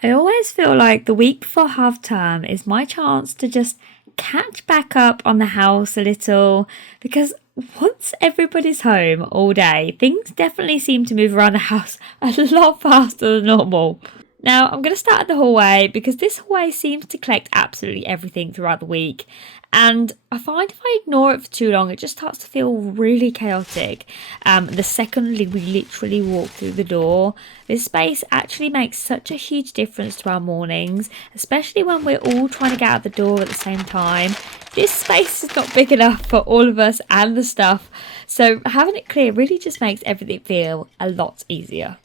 I always feel like the week before half term is my chance to just catch back up on the house a little because once everybody's home all day, things definitely seem to move around the house a lot faster than normal. Now, I'm going to start at the hallway because this hallway seems to collect absolutely everything throughout the week. And I find if I ignore it for too long, it just starts to feel really chaotic. The second we literally walk through the door, this space actually makes such a huge difference to our mornings, especially when we're all trying to get out the door at the same time. This space is not big enough for all of us and the stuff, so having it clear really just makes everything feel a lot easier.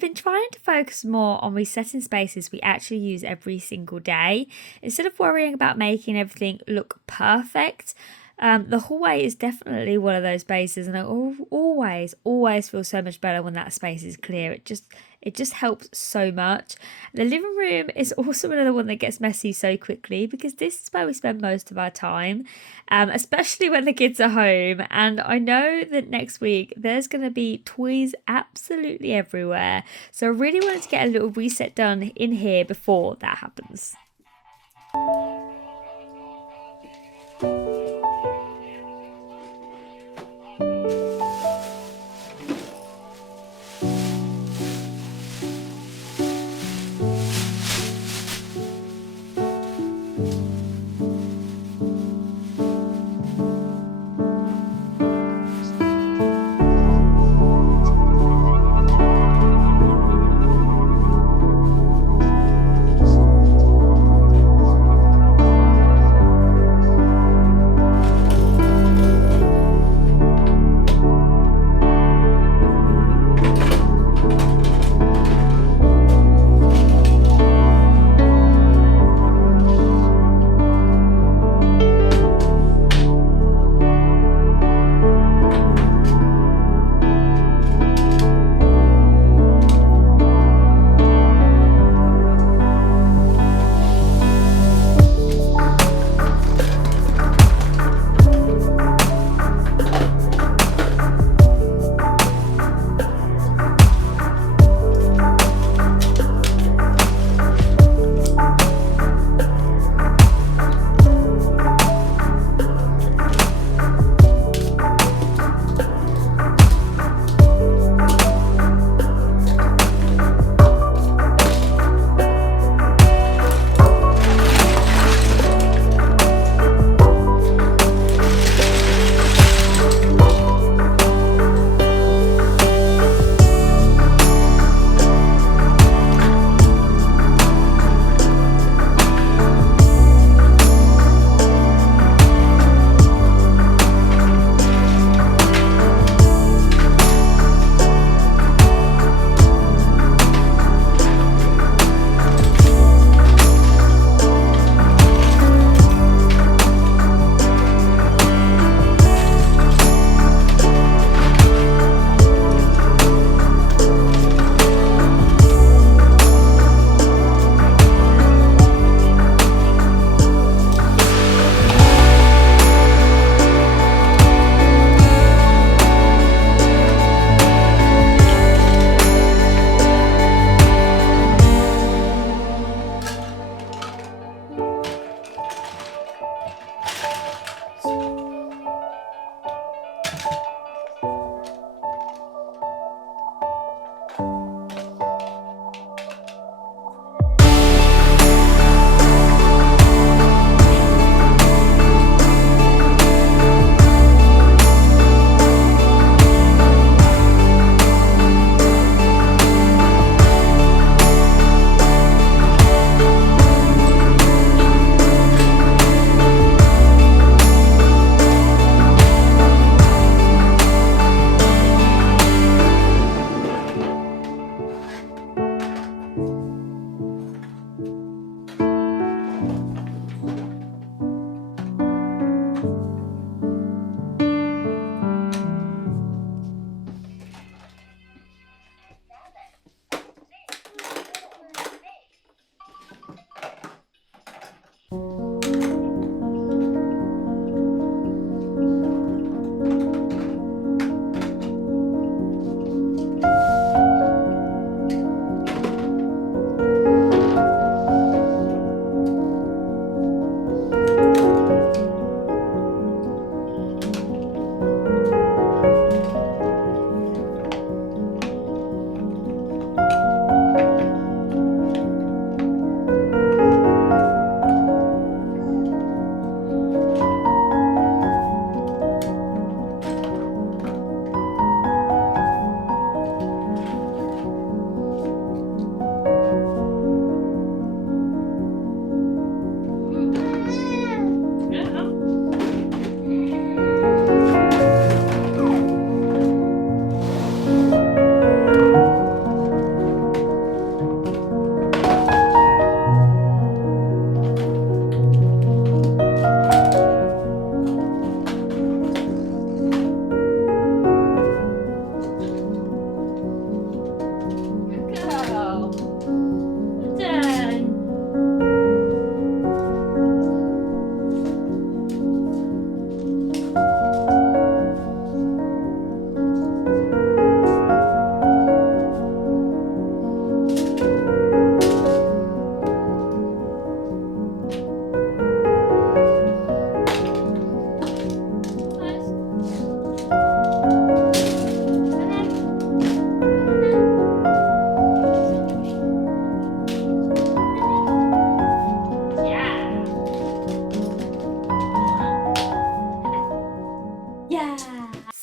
been trying to focus more on resetting spaces we actually use every single day instead of worrying about making everything look perfect. The hallway is definitely one of those spaces, and I always feel so much better when that space is clear. It just helps so much. The living room is also another one that gets messy so quickly because this is where we spend most of our time, especially when the kids are home. And I know that next week there's going to be toys absolutely everywhere. So I really wanted to get a little reset done in here before that happens.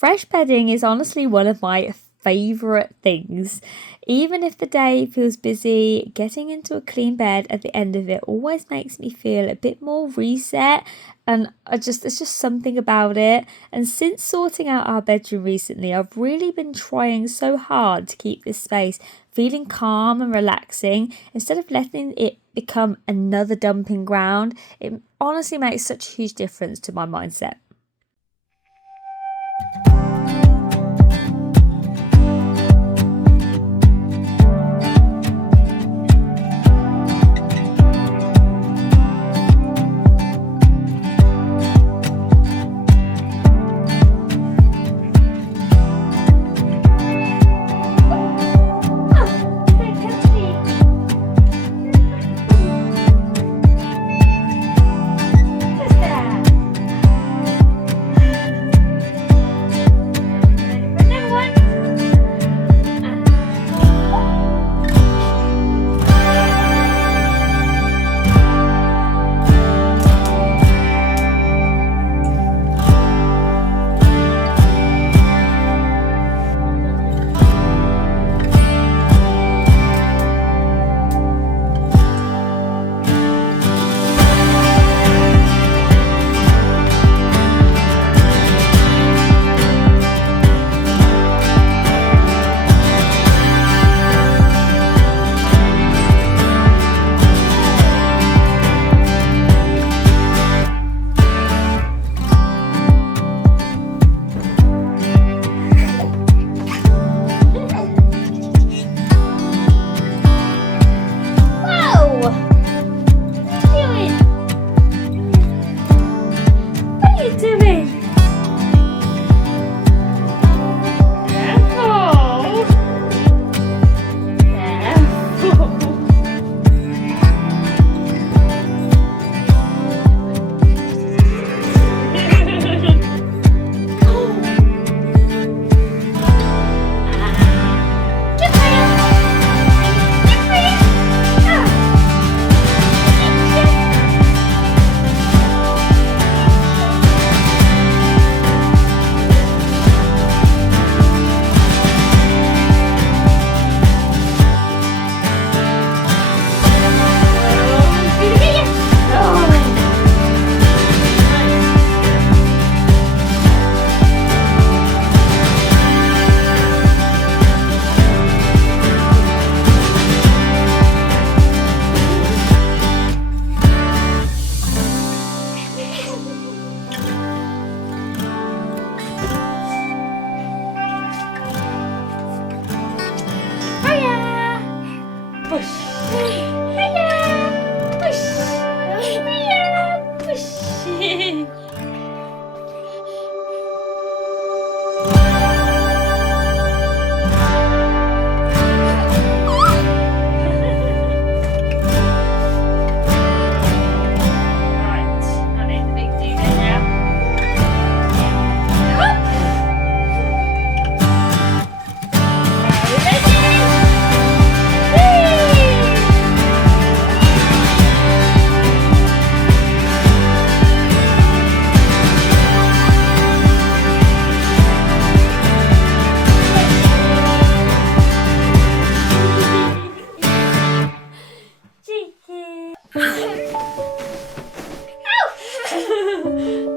fresh bedding is honestly one of my favourite things. Even if the day feels busy, getting into a clean bed at the end of it always makes me feel a bit more reset, and there's just something about it. And since sorting out our bedroom recently, I've really been trying so hard to keep this space feeling calm and relaxing instead of letting it become another dumping ground. It honestly makes such a huge difference to my mindset.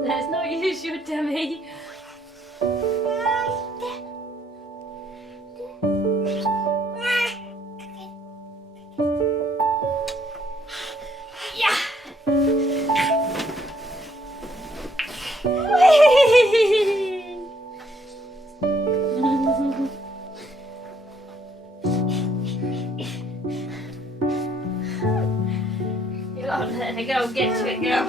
Let's not use your dummy. Let her go, get to it, go.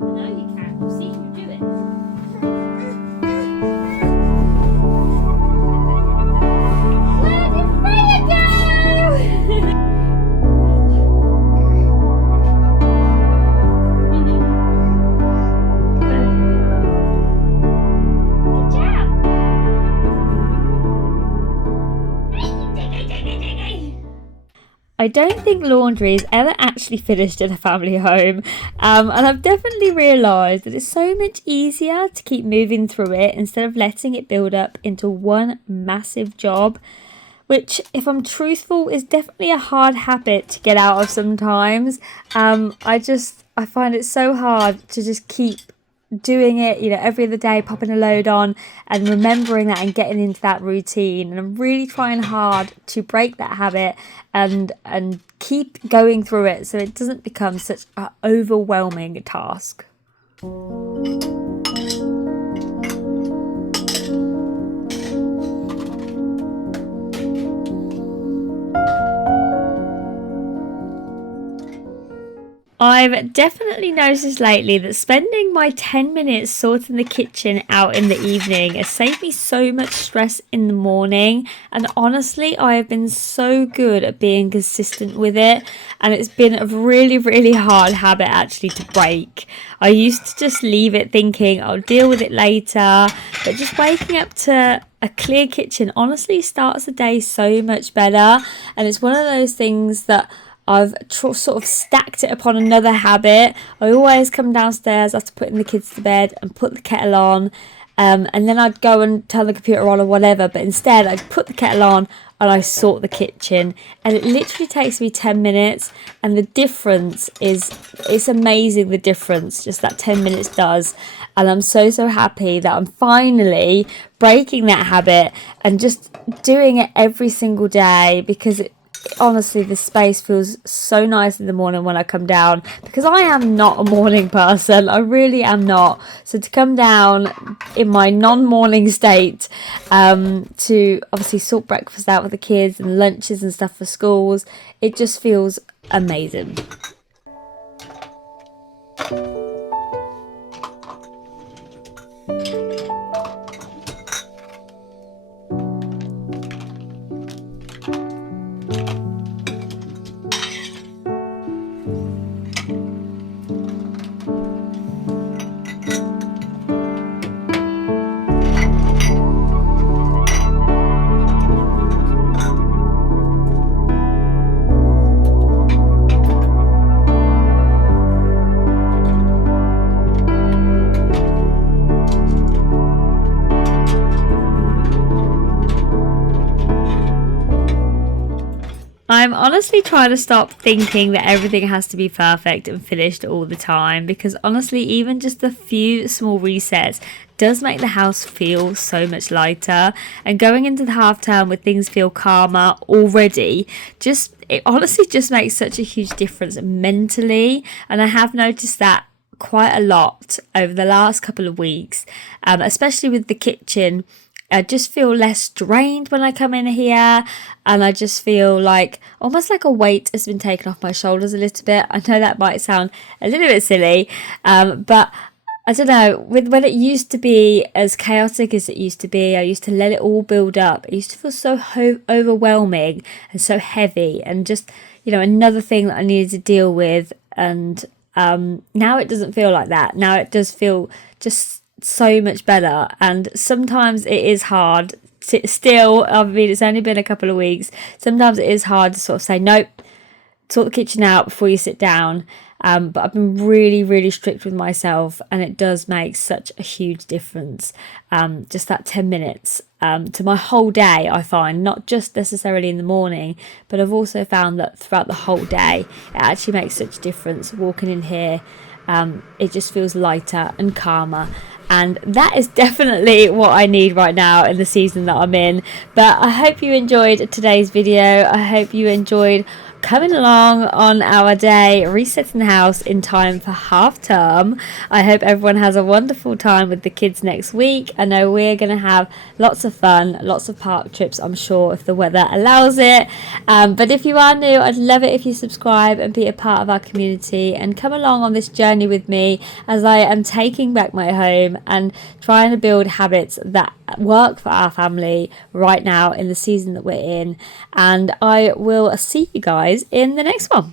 No, you can't. I've seen you do it. Where did Freya go? Good job. I don't think laundry is ever actually finished in a family home, and I've definitely realised that it's so much easier to keep moving through it instead of letting it build up into one massive job, which, if I'm truthful, is definitely a hard habit to get out of sometimes. I find it so hard to just keep doing it, every other day, popping a load on and remembering that and getting into that routine. And I'm really trying hard to break that habit and keep going through it so it doesn't become such an overwhelming task. I've definitely noticed lately that spending my 10 minutes sorting the kitchen out in the evening has saved me so much stress in the morning, and honestly I have been so good at being consistent with it, and it's been a really, really hard habit actually to break. I used to just leave it thinking I'll deal with it later, but just waking up to a clear kitchen honestly starts the day so much better, and it's one of those things that I've sort of stacked it upon another habit. I always come downstairs after putting the kids to bed and put the kettle on, and then I'd go and turn the computer on or whatever, but instead I'd put the kettle on and I sort the kitchen, and it literally takes me 10 minutes, and the difference it's amazing, the difference just that 10 minutes does. And I'm so happy that I'm finally breaking that habit and just doing it every single day, because honestly, the space feels so nice in the morning when I come down, because I am not a morning person. I really am not. So to come down in my non-morning state, to obviously sort breakfast out with the kids and lunches and stuff for schools, it just feels amazing. I'm honestly trying to stop thinking that everything has to be perfect and finished all the time, because honestly, even just a few small resets does make the house feel so much lighter. And going into the half term with things feel calmer already, it honestly just makes such a huge difference mentally. And I have noticed that quite a lot over the last couple of weeks, especially with the kitchen. I just feel less drained when I come in here, and I just feel like almost like a weight has been taken off my shoulders a little bit. I know that might sound a little bit silly, but I don't know, when it used to be as chaotic as it used to be, I used to let it all build up. It used to feel so overwhelming and so heavy, and just, another thing that I needed to deal with. And now it doesn't feel like that. Now it does feel just so much better. And sometimes it is hard still. I mean, it's only been a couple of weeks. Sometimes it is hard to sort of say nope, sort the kitchen out before you sit down, but I've been really, really strict with myself, and it does make such a huge difference. Just that 10 minutes to my whole day, I find, not just necessarily in the morning, but I've also found that throughout the whole day it actually makes such a difference. Walking in here, it just feels lighter and calmer, and that is definitely what I need right now in the season that I'm in. But I hope you enjoyed today's video. I hope you enjoyed coming along on our day resetting the house in time for half term. I hope everyone has a wonderful time with the kids next week. I know we're going to have lots of fun, lots of park trips, I'm sure, if the weather allows it. But if you are new, I'd love it if you subscribe and be a part of our community and come along on this journey with me as I am taking back my home and trying to build habits that work for our family right now in the season that we're in. And I will see you guys in the next one.